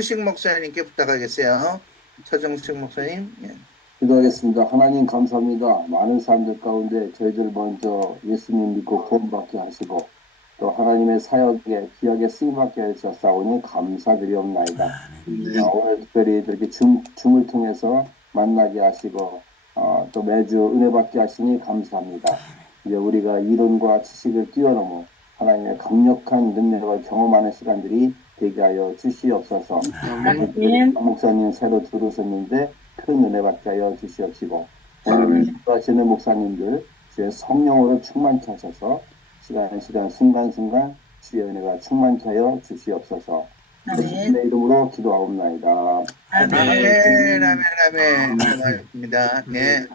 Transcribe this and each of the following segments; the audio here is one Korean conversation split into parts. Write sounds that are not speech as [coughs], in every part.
서정식 목사님께 부탁하겠어요. 서정식 목사님. 예. 기도하겠습니다. 하나님 감사합니다. 많은 사람들 가운데 저희들 먼저 예수님 믿고 구원받게 하시고 또 하나님의 사역에 귀하게 쓰임받게 하셨사오니 감사드리옵나이다. 아, 오늘 특별히 이렇게 줌, 줌을 통해서 만나게 하시고 어, 또 매주 은혜 받게 하시니 감사합니다. 이제 우리가 이론과 지식을 뛰어넘어 하나님의 강력한 능력을 경험하는 시간들이 되게 하여 주시옵소서. 아멘. 목사님 새로 들으셨는데 큰 은혜 받게 하여 주시옵시고 오늘 아멘. 기도하시는 목사님들 주의 성령으로 충만케 하셔서 시간 시간 순간순간 주의 은혜가 충만케 하여 주시옵소서 아멘. 예수님의 이름으로 기도하옵나이다. 아멘. 아멘, 아멘, 아멘. 고맙습니다. 네.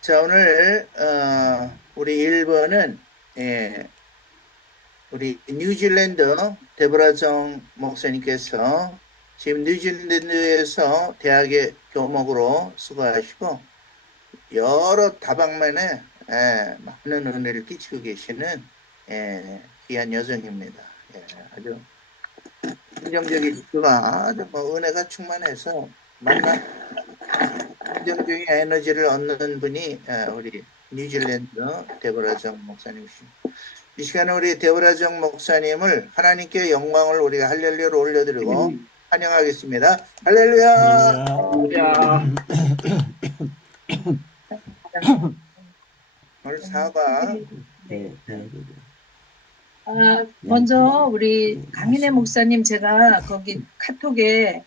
자, 오늘, 어, 우리 1번은, 예, 우리 뉴질랜드 데브라정 목사님께서 지금 뉴질랜드에서 대학의 교목으로 수고하시고, 여러 다방면에, 예, 많은 은혜를 끼치고 계시는, 예, 귀한 여성입니다. 예, 아주 긍정적인 그가 아주 뭐 은혜가 충만해서 만나 긍정적인 에너지를 얻는 분이 에, 우리 뉴질랜드 데보라정 목사님이십니다. 이 시간에 우리 데보라정 목사님을 하나님께 영광을 우리가 할렐루야로 올려드리고 환영하겠습니다. 할렐루야. [coughs] 오늘 사과 네. 아, 먼저 우리 강인혜 목사님 제가 거기 카톡에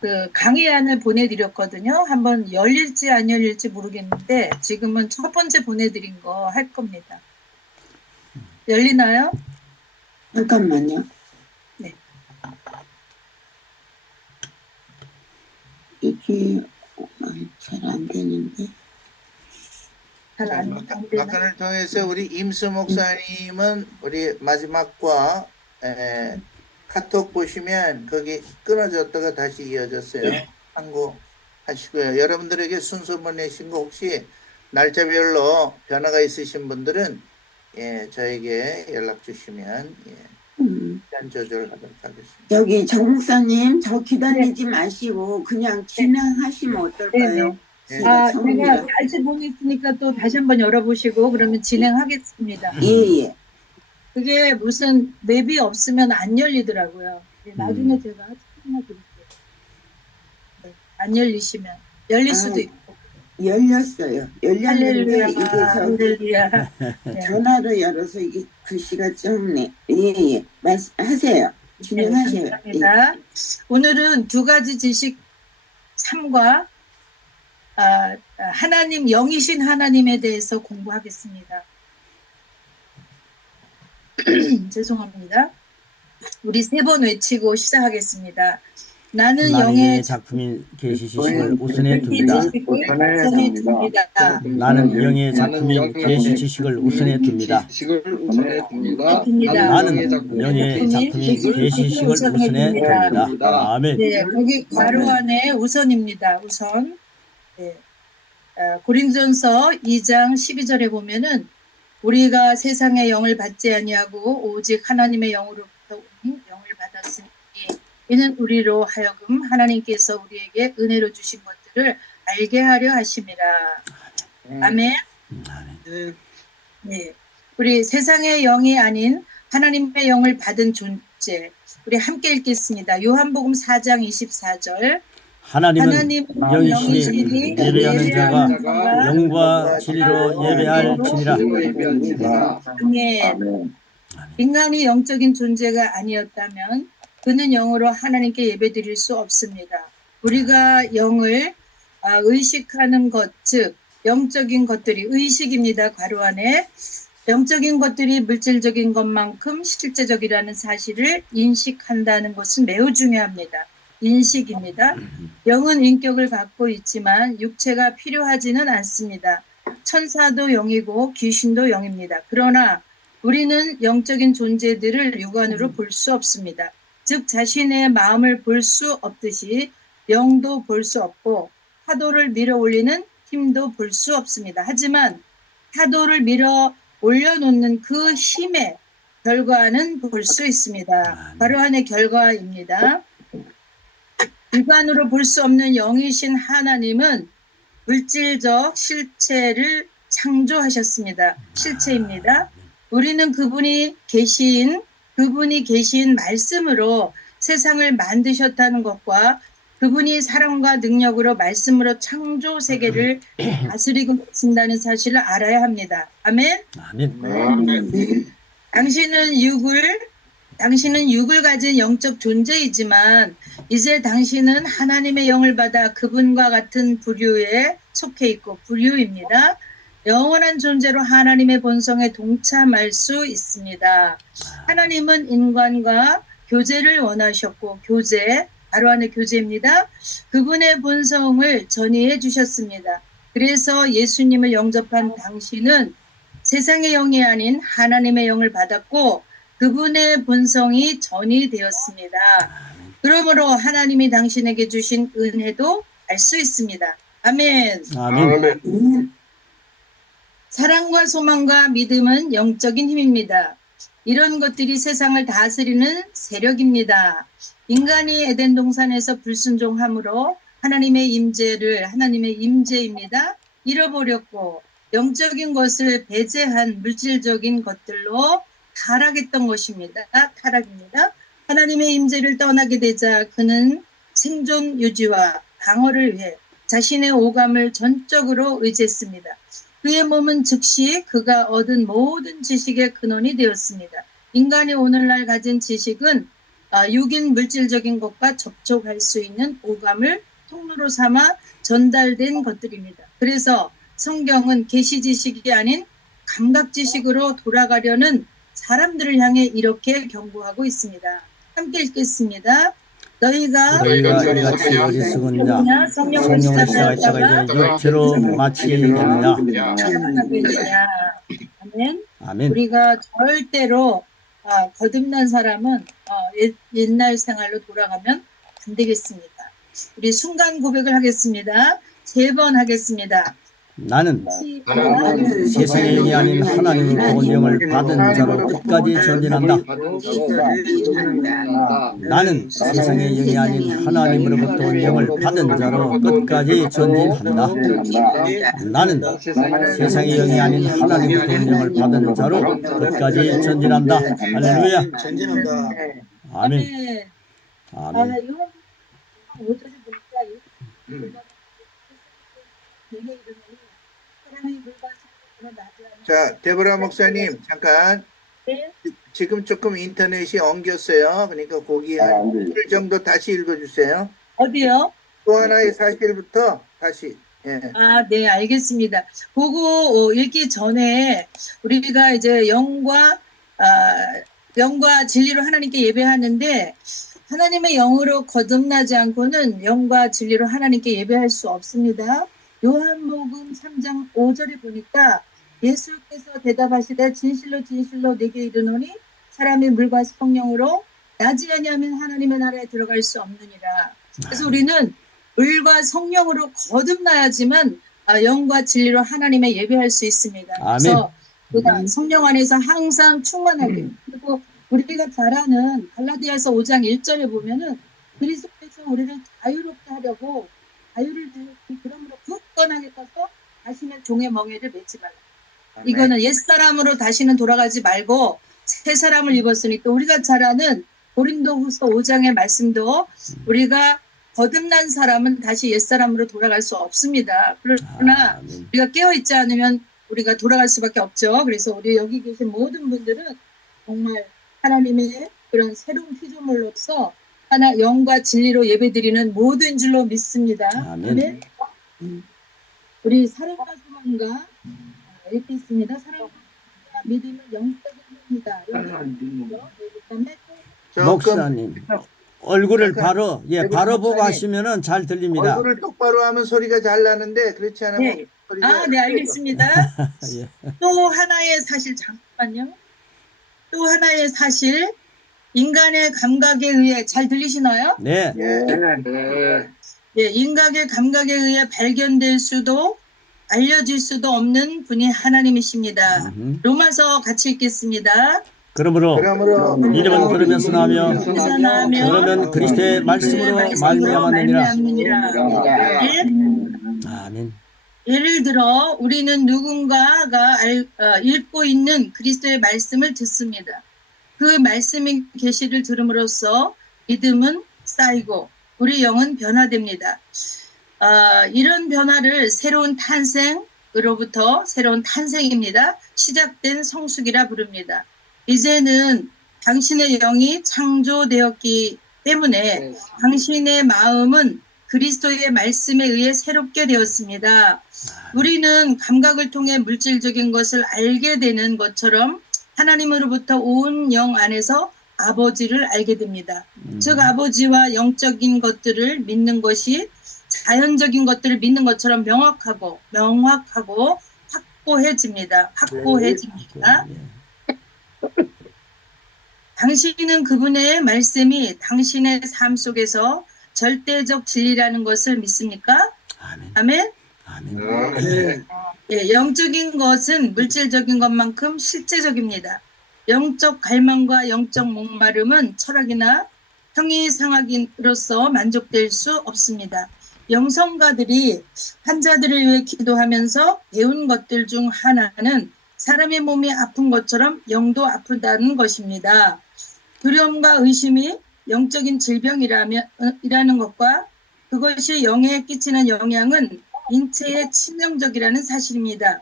그 강의안을 보내드렸거든요. 한번 열릴지 안 열릴지 모르겠는데 지금은 첫 번째 보내드린 거 할 겁니다. 열리나요? 잠깐만요. 네. 이게 잘 안 되는데. 잘 안? 막간을 통해서 우리 임수 목사님은 우리 마지막과 에, 카톡 보시면 거기 끊어졌다가 다시 이어졌어요. 참고하시고요. 여러분들에게 순서 보내신 거 혹시 날짜별로 변화가 있으신 분들은 예, 저에게 연락 주시면 예, 음. 시간 조절하도록 하겠습니다. 여기 정 목사님 저 기다리지 마시고 그냥 진행하시면 어떨까요? 네. 제가 아, 제가 처음이라. 다시 보냈으니까 또 다시 한번 열어보시고 그러면 진행하겠습니다. 예, 예. 그게 무슨 맵이 없으면 안 열리더라고요. 네, 나중에 음. 제가 하나 드릴게요. 네, 안 열리시면 열릴 아, 수도 있고. 열렸어요. 열렸는데 할렐루야, 이게 저 할렐루야. 네. [laughs] 전화로 열어서 이게 글씨가 좀 네. 예, 예. 말씀 하세요. 진행하세요. 네, 감사합니다. 오늘은 두 가지 지식 3과 아, 하나님 영이신 하나님에 대해서 공부하겠습니다. [clears throat] 죄송합니다. 우리 세 번 외치고 시작하겠습니다. 나는 영의 작품인 계시지식을 우선해 둡니다. 나는 영의 작품인 계시 지식을 우선해 둡니다. 지식을 우선해 둡니다. 나는 영의 작품인 계시 지식을 우선해 둡니다. 아멘. 네, 거기 괄호 안에 우선입니다. 우선. 네. 아, 고린전서 2장 12절에 보면은 우리가 세상의 영을 받지 아니하고 오직 하나님의 영으로부터 온 영을 받았으니 이는 우리로 하여금 하나님께서 우리에게 은혜로 주신 것들을 알게 하려 하심이라. 아멘. 아멘. 네. 우리 세상의 영이 아닌 하나님의 영을 받은 존재. 우리 함께 읽겠습니다. 요한복음 4장 24절. 하나님은 하나님 영이시니 예배하는 자가 영과 진리로 예배할지니라. 아멘. 인간이 영적인 존재가 아니었다면 그는 영으로 하나님께 예배드릴 수 없습니다. 우리가 영을 아, 의식하는 것, 즉 영적인 것들이 의식입니다. 괄호 안에 영적인 것들이 물질적인 것만큼 실제적이라는 사실을 인식한다는 것은 매우 중요합니다. 인식입니다. 영은 인격을 갖고 있지만 육체가 필요하지는 않습니다. 천사도 영이고 귀신도 영입니다. 그러나 우리는 영적인 존재들을 육안으로 볼 수 없습니다. 즉 자신의 마음을 볼 수 없듯이 영도 볼 수 없고 파도를 밀어 올리는 힘도 볼 수 없습니다. 하지만 파도를 밀어 올려놓는 그 힘의 결과는 볼 수 있습니다. 바로 안의 결과입니다. 육안으로 볼 수 없는 영이신 하나님은 물질적 실체를 창조하셨습니다. 실체입니다. 우리는 그분이 계신 그분이 계신 말씀으로 세상을 만드셨다는 것과 그분이 사랑과 능력으로 말씀으로 창조 세계를 [clears throat] 다스리고 계신다는 사실을 알아야 합니다. 아멘. 아멘. 아멘. 당신은 육을 당신은 육을 가진 영적 존재이지만 이제 당신은 하나님의 영을 받아 그분과 같은 부류에 속해 있고 부류입니다. 영원한 존재로 하나님의 본성에 동참할 수 있습니다. 하나님은 인간과 교제를 원하셨고 교제 바로 안에 교제입니다. 그분의 본성을 전이해 주셨습니다. 그래서 예수님을 영접한 당신은 세상의 영이 아닌 하나님의 영을 받았고 그분의 본성이 전이 되었습니다. 그러므로 하나님이 당신에게 주신 은혜도 알 수 있습니다. 아멘. 아멘. 사랑과 소망과 믿음은 영적인 힘입니다. 이런 것들이 세상을 다스리는 세력입니다. 인간이 에덴 동산에서 불순종함으로 하나님의 임재를 하나님의 임재입니다. 잃어버렸고 영적인 것을 배제한 물질적인 것들로 타락했던 것입니다. 타락입니다. 하나님의 임재를 떠나게 되자 그는 생존 유지와 방어를 위해 자신의 오감을 전적으로 의지했습니다. 그의 몸은 즉시 그가 얻은 모든 지식의 근원이 되었습니다. 인간이 오늘날 가진 지식은 아, 육인 물질적인 것과 접촉할 수 있는 오감을 통로로 삼아 전달된 것들입니다. 그래서 성경은 계시 지식이 아닌 감각 지식으로 돌아가려는 사람들을 향해 이렇게 경고하고 있습니다. 함께 읽겠습니다. 너희가 너희가 이같이 어리석으냐 성령을 성령을 시작했다가 이제 육체로 마치겠느냐 하느냐. 아멘. 아멘 우리가 절대로 아, 거듭난 사람은 어, 옛, 옛날 생활로 돌아가면 안 되겠습니다. 우리 순간 고백을 하겠습니다. 세 번 하겠습니다. 나는 세상의 영이 아닌 하나님의 본영을 받은 자로 끝까지 전진한다. 나는 세상의 영이 아닌 하나님으로부터 온 영을 받은 자로 끝까지 전진한다. 나는 세상의 영이 아닌 하나님부터 온 영을 받은 자로 끝까지 전진한다. 할렐루야. 아멘. 아멘 자, 데보라 목사님 잠깐 네. 지금 조금 인터넷이 엉겼어요. 그러니까 거기 아, 한안 돼. 줄 정도 다시 읽어주세요. 어디요? 또 하나의 사실부터 다시. 예. 아, 네, 알겠습니다. 그거 어, 읽기 전에 우리가 이제 영과 아, 영과 진리로 하나님께 예배하는데 하나님의 영으로 거듭나지 않고는 영과 진리로 하나님께 예배할 수 없습니다. 요한복음 3장 5절에 보니까 예수께서 대답하시되 진실로 진실로 내게 이르노니 사람이 물과 성령으로 나지 아니하면 하나님의 나라에 들어갈 수 없느니라. 그래서 우리는 물과 성령으로 거듭나야지만 아, 영과 진리로 하나님의 예배할 수 있습니다. 그래서 우리가 성령 안에서 항상 충만하게 그리고 우리가 잘 아는 갈라디아서 5장 1절에 보면은 그리스도께서 우리를 자유롭게 하려고 자유를 그러므로 굳건하게 떠서 다시는 종의 멍에를 맺지 말라. 이거는 옛 사람으로 다시는 돌아가지 말고 새 사람을 입었으니 또 우리가 잘 아는 고린도후서 5장의 말씀도 우리가 거듭난 사람은 다시 옛 사람으로 돌아갈 수 없습니다. 그러나 아멘 우리가 깨어 있지 않으면 우리가 돌아갈 수밖에 없죠. 그래서 우리 여기 계신 모든 분들은 정말 하나님의 그런 새로운 피조물로서 하나 영과 진리로 예배드리는 모든 줄로 믿습니다. 아멘. 아멘. 우리 사랑과 소망과 아, 이렇게 있습니다. 사랑과 믿음은 영적인. 그다음에 조금 목사님 얼굴을 바로 예 바로 보고. 하시면은 잘 들립니다 얼굴을 똑바로 하면 소리가 잘 나는데 그렇지 않으면 네. 소리가 아, 네, 알겠습니다. [laughs] 예. 또 하나의 사실 잠깐만요. 또 하나의 사실 인간의 감각에 의해 잘 들리시나요? 네 예. 네. 예, 인간의 감각에 의해 발견될 수도 알려질 수도 없는 분이 하나님이십니다. 음흠. 로마서 같이 읽겠습니다. 그러므로 그러므로 이름은 들으면서 나며 그러면 그리스도의 말씀으로 말미암았느니라. 말미암느니라. 예? 아멘. 예를 들어 우리는 누군가가 알- 어, 읽고 있는 그리스도의 말씀을 듣습니다. 그 말씀의 계시를 들음으로써 믿음은 쌓이고 우리 영은 변화됩니다. 아, 이런 변화를 새로운 탄생으로부터 새로운 탄생입니다. 시작된 성숙이라 부릅니다. 이제는 당신의 영이 창조되었기 때문에 당신의 마음은 그리스도의 말씀에 의해 새롭게 되었습니다. 우리는 감각을 통해 물질적인 것을 알게 되는 것처럼 하나님으로부터 온 영 안에서 아버지를 알게 됩니다. 음. 즉 아버지와 영적인 것들을 믿는 것이 자연적인 것들을 믿는 것처럼 명확하고 명확하고 확고해집니다. 확고해집니다. 예. 당신은 그분의 말씀이 당신의 삶 속에서 절대적 진리라는 것을 믿습니까? 아멘. 아멘. 아멘. 예, 영적인 것은 물질적인 것만큼 실제적입니다. 영적 갈망과 영적 목마름은 철학이나 형이 상학인으로서 만족될 수 없습니다. 영성가들이 환자들을 위해 기도하면서 배운 것들 중 하나는 사람의 몸이 아픈 것처럼 영도 아프다는 것입니다. 두려움과 의심이 영적인 질병이라면 어, 이라는 것과 그것이 영에 끼치는 영향은 인체에 치명적이라는 사실입니다.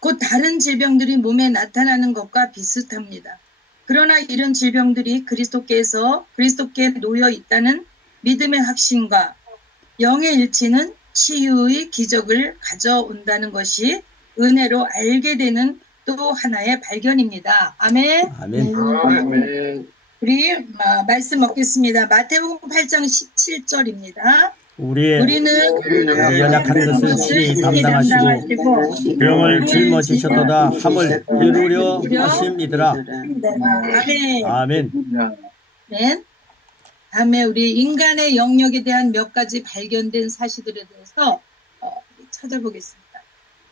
곧 다른 질병들이 몸에 나타나는 것과 비슷합니다. 그러나 이런 질병들이 그리스도께서 그리스도께 놓여 있다는 믿음의 확신과 영의 일치는 치유의 기적을 가져온다는 것이 은혜로 알게 되는 또 하나의 발견입니다. 아멘. 아멘. 아멘. 우리 어, 말씀 먹겠습니다. 마태복음 8장 17절입니다. 우리의 우리는 우리 연약한 것을 친히 담당하시고 병을 짊어지셨도다 함을 이루려 하심이더라. 아멘. 아멘. 네. 다음에 우리 인간의 영역에 대한 몇 가지 발견된 사실들에 대해서 어, 찾아보겠습니다.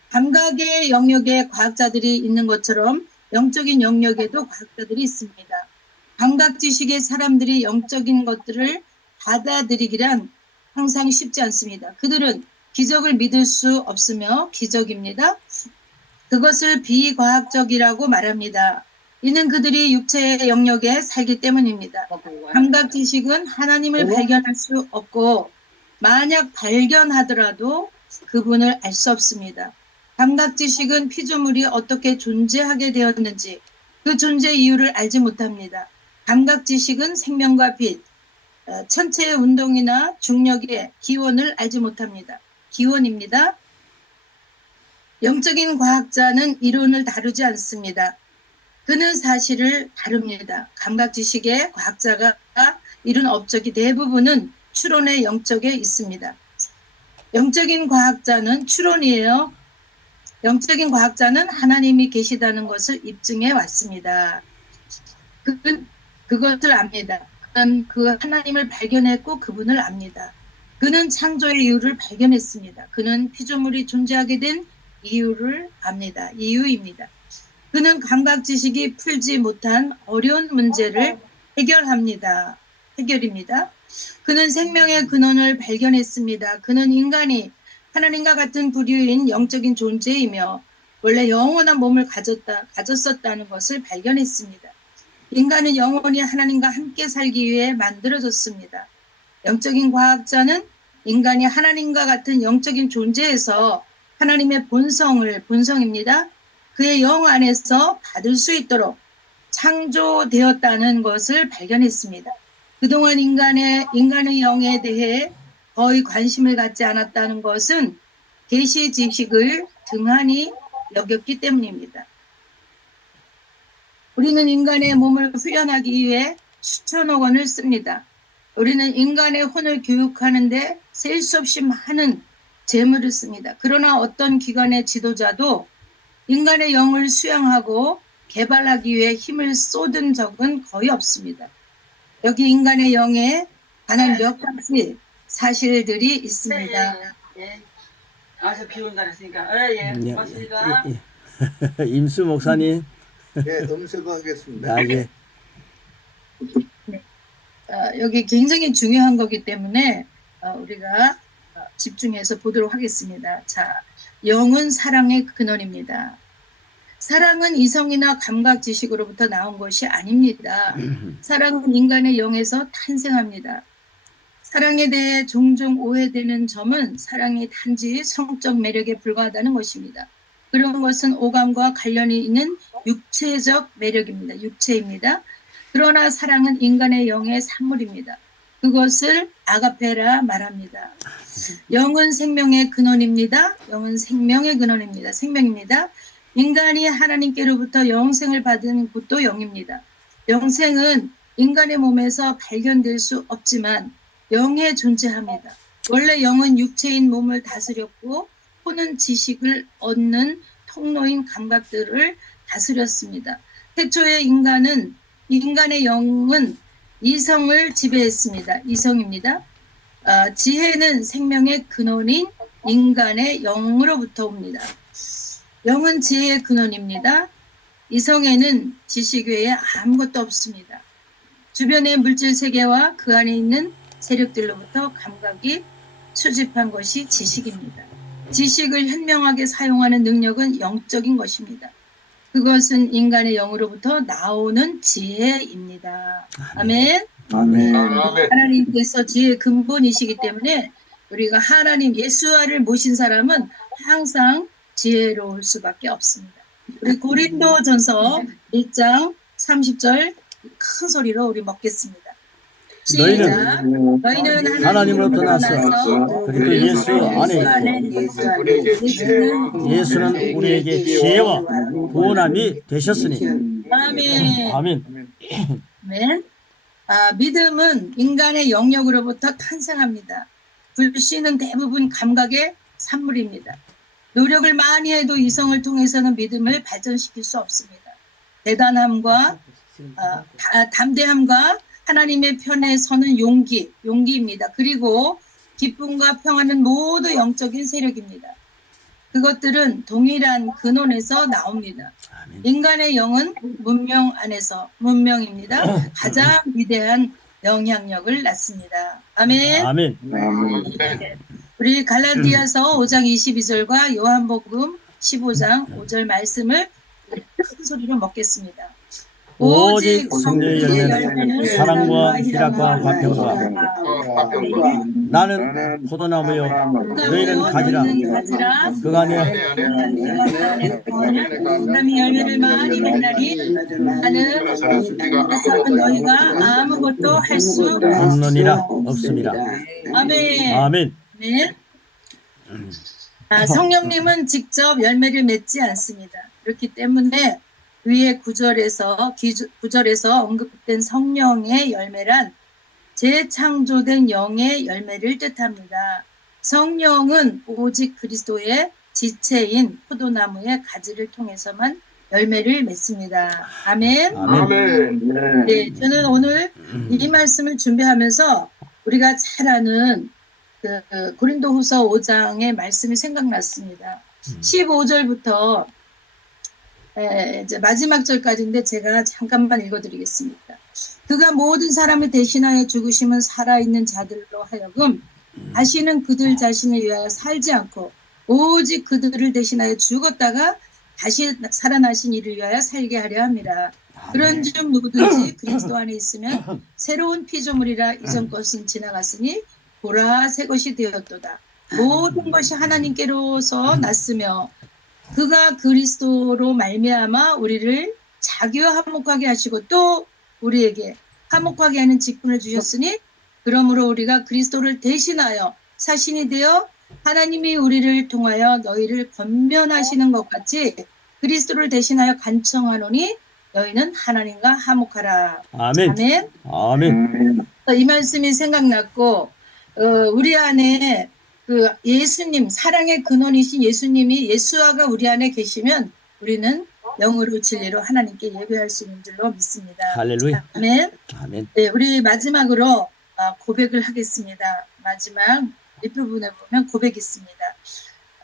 감각의 영역에 과학자들이 있는 것처럼 영적인 영역에도 과학자들이 있습니다. 감각 지식의 사람들이 영적인 것들을 받아들이기란 항상 쉽지 않습니다. 그들은 기적을 믿을 수 없으며 기적입니다. 그것을 비과학적이라고 말합니다. 이는 그들이 육체의 영역에 살기 때문입니다. 감각 지식은 하나님을 발견할 수 없고 만약 발견하더라도 그분을 알 수 없습니다. 감각 지식은 피조물이 어떻게 존재하게 되었는지 그 존재 이유를 알지 못합니다. 감각 지식은 생명과 빛, 어, 천체의 운동이나 중력의 기원을 알지 못합니다. 기원입니다. 영적인 과학자는 이론을 다루지 않습니다. 그는 사실을 다룹니다. 감각 지식의 과학자가 이룬 업적이 대부분은 추론의 영적에 있습니다. 영적인 과학자는 추론이에요. 영적인 과학자는 하나님이 계시다는 것을 입증해 왔습니다. 그는 그것을 압니다. 그는 그 하나님을 발견했고 그분을 압니다. 그는 창조의 이유를 발견했습니다. 그는 피조물이 존재하게 된 이유를 압니다. 이유입니다. 그는 감각 지식이 풀지 못한 어려운 문제를 해결합니다. 해결입니다. 그는 생명의 근원을 발견했습니다. 그는 인간이 하나님과 같은 부류인 영적인 존재이며 원래 영원한 몸을 가졌다, 가졌었다는 것을 발견했습니다. 인간은 영원히 하나님과 함께 살기 위해 만들어졌습니다. 영적인 과학자는 인간이 하나님과 같은 영적인 존재에서 하나님의 본성을, 본성입니다. 그의 영 안에서 받을 수 있도록 창조되었다는 것을 발견했습니다. 그동안 인간의, 인간의 영에 대해 거의 관심을 갖지 않았다는 것은 계시 지식을 등한히 여겼기 때문입니다. 우리는 인간의 몸을 훈련하기 위해 수천억 원을 씁니다. 우리는 인간의 혼을 교육하는데 셀 수 없이 많은 재물을 씁니다. 그러나 어떤 기관의 지도자도 인간의 영을 수양하고 개발하기 위해 힘을 쏟은 적은 거의 없습니다. 여기 인간의 영에 관한 몇 가지 사실들이 있습니다. 예. 아, 저비 온다 그랬으니까. 예, 예. 예, 고맙습니다. 예, 예. [laughs] 임수 목사님 네, 음수거하겠습니다. 아, 예. 어, 여기 굉장히 중요한 거기 때문에 어, 우리가 어, 집중해서 보도록 하겠습니다. 자, 영은 사랑의 근원입니다. 사랑은 이성이나 감각 지식으로부터 나온 것이 아닙니다. [clears throat] 사랑은 인간의 영에서 탄생합니다. 사랑에 대해 종종 오해되는 점은 사랑이 단지 성적 매력에 불과하다는 것입니다. 그런 것은 오감과 관련이 있는 육체적 매력입니다. 육체입니다. 그러나 사랑은 인간의 영의 산물입니다. 그것을 아가페라 말합니다. 영은 생명의 근원입니다. 영은 생명의 근원입니다. 생명입니다. 인간이 하나님께로부터 영생을 받은 곳도 영입니다. 영생은 인간의 몸에서 발견될 수 없지만 영에 존재합니다. 원래 영은 육체인 몸을 다스렸고 호는 지식을 얻는 통로인 감각들을 다스렸습니다. 태초에 인간은 인간의 영은 이성을 지배했습니다. 이성입니다. 아, 지혜는 생명의 근원인 인간의 영으로부터 옵니다. 영은 지혜의 근원입니다. 이성에는 지식 외에 아무것도 없습니다. 주변의 물질 세계와 그 안에 있는 세력들로부터 감각이 수집한 것이 지식입니다. 지식을 현명하게 사용하는 능력은 영적인 것입니다. 그것은 인간의 영으로부터 나오는 지혜입니다. 아멘. 아멘. 하나님께서 지혜의 근본이시기 때문에 우리가 하나님 예수와를 모신 사람은 항상 지혜로울 수밖에 없습니다. 우리 고린도전서 1장 30절 큰 소리로 우리 먹겠습니다. 시작. 너희는 너희는 하나님으로부터 나서 그리스도 예수 안에 있고 예수 예수는 우리에게 지혜와 구원함이 되셨으니 아멘. 아멘. 아멘. 아, 믿음은 인간의 영역으로부터 탄생합니다. 불신은 대부분 감각의 산물입니다. 노력을 많이 해도 이성을 통해서는 믿음을 발전시킬 수 없습니다. 대단함과 아, 다- 담대함과 하나님의 편에 서는 용기, 용기입니다. 그리고 기쁨과 평화는 모두 영적인 세력입니다. 그것들은 동일한 근원에서 나옵니다. 아멘. 인간의 영은 문명 안에서 문명입니다. [clears throat] 가장 위대한 영향력을 낳습니다. 아멘. 아멘. 우리 갈라디아서 5장 22절과 요한복음 15장 5절 말씀을 큰 소리로 먹겠습니다. 오직 성령의 열매는 사랑과 희락과 화평과 나는 포도나무요 너희는 가지라 그 안에 사람이 열매를 많이 맺나니 나는 그래서 너희가 아무것도 할 수 없느니라 없습니다. 아멘. 아멘. 네. 아, 성령님은 직접 열매를 맺지 않습니다. 그렇기 때문에 위의 구절에서 기주- 구절에서 언급된 성령의 열매란 재창조된 영의 열매를 뜻합니다. 성령은 오직 그리스도의 지체인 포도나무의 가지를 통해서만 열매를 맺습니다. 아멘. 아멘. 네, 저는 오늘 이 말씀을 준비하면서 우리가 잘 아는 그, 그 고린도후서 5장의 말씀이 생각났습니다. 15절부터 이제 마지막 절까지인데 제가 잠깐만 읽어드리겠습니다. 그가 모든 사람을 대신하여 죽으심은 살아있는 자들로 하여금 다시는 그들 자신을 위하여 살지 않고 오직 그들을 대신하여 죽었다가 다시 살아나신 이를 위하여 살게 하려 합니다. 그런 중 누구든지 그리스도 안에 있으면 새로운 피조물이라 이전 것은 지나갔으니 보라 새 것이 되었도다. 모든 것이 하나님께로서 났으며 그가 그리스도로 말미암아 우리를 자기와 화목하게 하시고 또 우리에게 화목하게 하는 직분을 주셨으니 그러므로 우리가 그리스도를 대신하여 사신이 되어 하나님이 우리를 통하여 너희를 건면하시는 것 같이 그리스도를 대신하여 간청하노니 너희는 하나님과 화목하라. 아멘. 아멘. 아멘. 이 말씀이 생각났고 어, 우리 안에 그 예수님 사랑의 근원이신 예수님이 예수와가 우리 안에 계시면 우리는 영으로 진리로 하나님께 예배할 수 있는 줄로 믿습니다. 할렐루야. 아멘. 아멘. 네, 우리 마지막으로 아, 고백을 하겠습니다. 마지막 뒷부분에 보면 고백이 있습니다.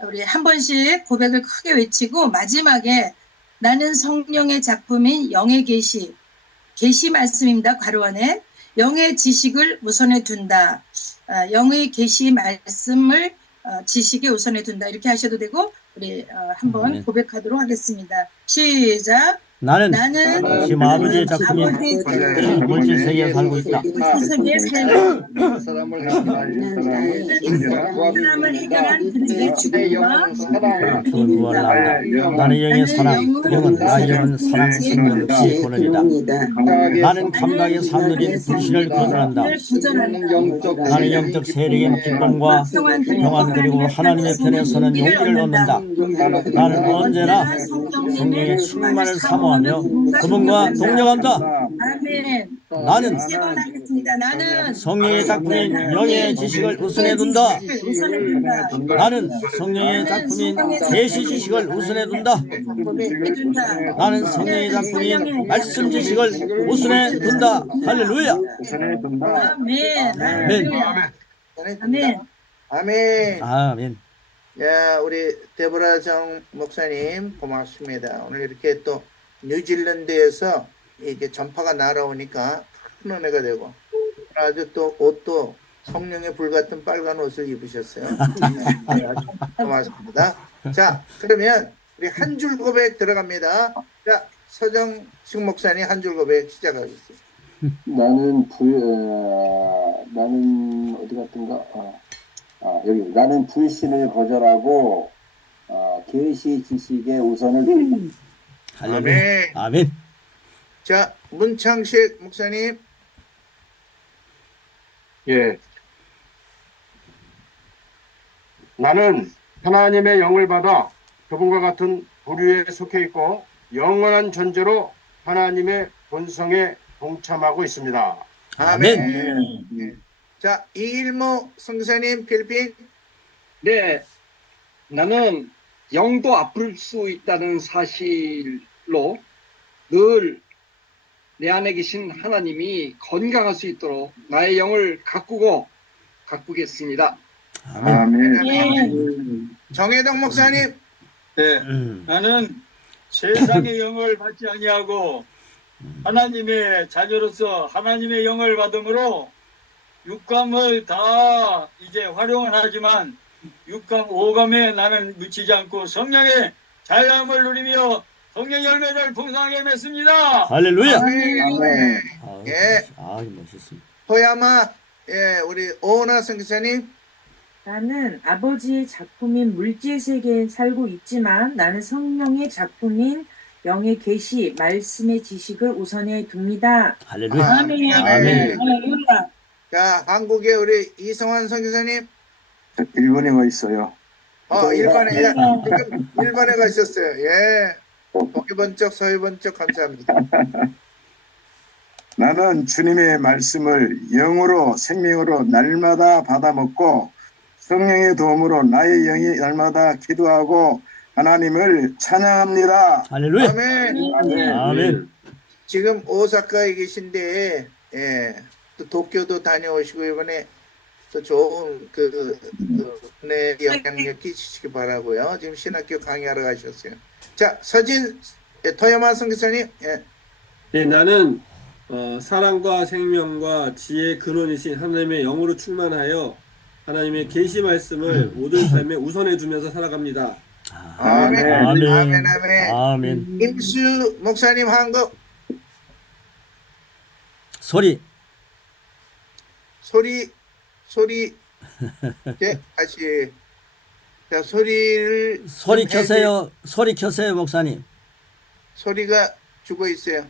우리 한 번씩 고백을 크게 외치고 마지막에 나는 성령의 작품인 영의 계시, 계시 말씀입니다. 괄호 안에 영의 지식을 우선에 둔다. 아, 영의 계시 말씀을 어, 지식에 우선에 둔다. 이렇게 하셔도 되고 우리 어, 한번 네. 고백하도록 하겠습니다. 시작. 나는 나는 하나님 아버지의 작품인 물질 세계에 살고 있다. 세계에 살고 사람을 사람을 해결한 그들의 죽음과 죽은 구원을 나는 영의 사랑, 영은 나 영은 사랑 생명 피의 권원이다. 나는 감각의 산누린 불신을 거절한다. 나는 영적 세력의 기쁨과 평안 그리고 하나님의 편에 서는 용기를 얻는다. 나는 언제나 성령의 충만을 사모하며 그분과 동력한다. 아멘. 나는 세번 하겠습니다. 나는 성령의 작품인 영의 지식을 우선해 둔다. 나는 성령의 작품인 계시 지식을 우선해 둔다. 나는 성령의 작품인 말씀 지식을 우선해 둔다. 할렐루야. 아멘. 아멘. 아멘. 아멘. 아멘. 야, 우리 데보라 정 목사님 고맙습니다. 오늘 이렇게 또 뉴질랜드에서 이게 전파가 날아오니까 큰 은혜가 되고 아주 또 옷도 성령의 불 같은 빨간 옷을 입으셨어요. 네, 고맙습니다. 자, 그러면 우리 한 줄 고백 들어갑니다. 자, 서정식 목사님 한 줄 고백 시작하겠습니다. 나는 불, 어, 나는 어디 갔던가? 아, 아, 여기 나는 불신을 거절하고 아, 계시 지식에 우선을. 할렐루야. 아멘. 아멘. 자, 문창식 목사님. 예. 나는 하나님의 영을 받아 그분과 같은 부류에 속해 있고 영원한 존재로 하나님의 본성에 동참하고 있습니다. 아멘. 네. 자, 이일모 성사님 필리핀. 네, 나는 영도 아플 수 있다는 사실로 늘 내 안에 계신 하나님이 건강할 수 있도록 나의 영을 가꾸고 가꾸겠습니다. 아멘. 아멘. 정혜동 목사님. 네, 음. 나는 세상의 영을 받지 아니하고 하나님의 자녀로서 하나님의 영을 받음으로 육감을 다 이제 활용은 하지만 육감 오감에 나는 묻히지 않고 성령의 자유함을 누리며 성령 열매를 풍성하게 맺습니다. 할렐루야. 아멘. 아, 예. 아, 멋있습니다. 호야마. 예, 우리 오나 성사님. 나는 아버지의 작품인 물질 세계에 살고 있지만 나는 성령의 작품인 영의 계시, 말씀의 지식을 우선해 둡니다. 할렐루야. 아멘. 아멘. 할렐루야. 자, 한국의 우리 이성환 선교사님. 일본에 와 있어요. 어, 일반에 예, 지금 일반에 가셨어요. 예. 동해 번쩍 서해 번쩍 감사합니다. [laughs] 나는 주님의 말씀을 영으로 생명으로 날마다 받아먹고 성령의 도움으로 나의 영이 날마다 기도하고 하나님을 찬양합니다. 할렐루야. 아멘. 아멘. 지금 오사카에 계신데 예. 또 도쿄도 다녀오시고 이번에 또 좋은 그, 그 네, 영향력 끼치시기 바라고요. 지금 신학교 강의하러 가셨어요. 자, 서진 예, 토야마 선교사님. 예. 네, 나는 어, 사랑과 생명과 지혜의 근원이신 하나님의 영으로 충만하여 하나님의 계시 말씀을 모든 삶에 우선해 두면서 살아갑니다. 아멘. 아멘. 아멘. 아멘. 아멘. 임수 목사님 한국 소리. 소리 소리 예, [laughs] 다시 자 소리를 소리 켜세요. 소리 켜세요, 목사님. 소리가 죽어 있어요.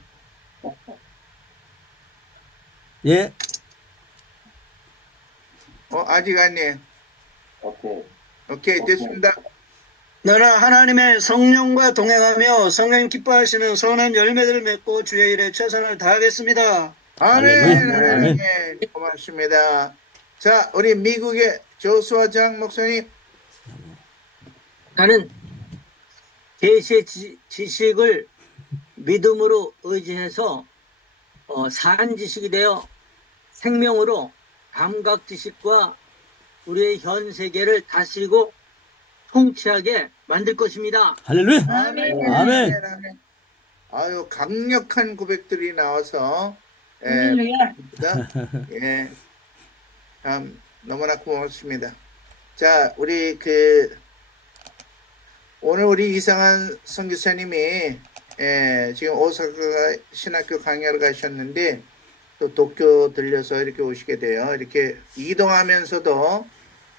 예. 어 아직 아니에요. 오케이. 오케이 됐습니다. 너는 하나님의 성령과 동행하며 성령 기뻐하시는 선한 열매들을 맺고 주의 일에 최선을 다하겠습니다. 아멘. 할렐루야. 아멘. 고맙습니다. 자 우리 미국의 조수아 장 목사님. 나는 계시의 지- 지식을 믿음으로 의지해서 어, 산 지식이 되어 생명으로 감각 지식과 우리의 현 세계를 다스리고 통치하게 만들 것입니다. 할렐루야. 아멘. 아멘. 아멘. 아유 강력한 고백들이 나와서 예, 할렐루야. 예, 참 너무나 고맙습니다. 자, 우리 그 오늘 우리 이상한 선교사님이 예, 지금 오사카 신학교 강의를 가셨는데 또 도쿄 들려서 이렇게 오시게 돼요. 이렇게 이동하면서도 어,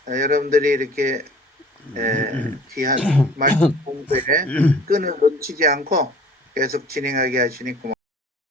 여러분들이 이렇게 예, 귀한 [coughs] 말씀 공부에 끈을 놓치지 않고 계속 진행하게 하시니 고맙습니다.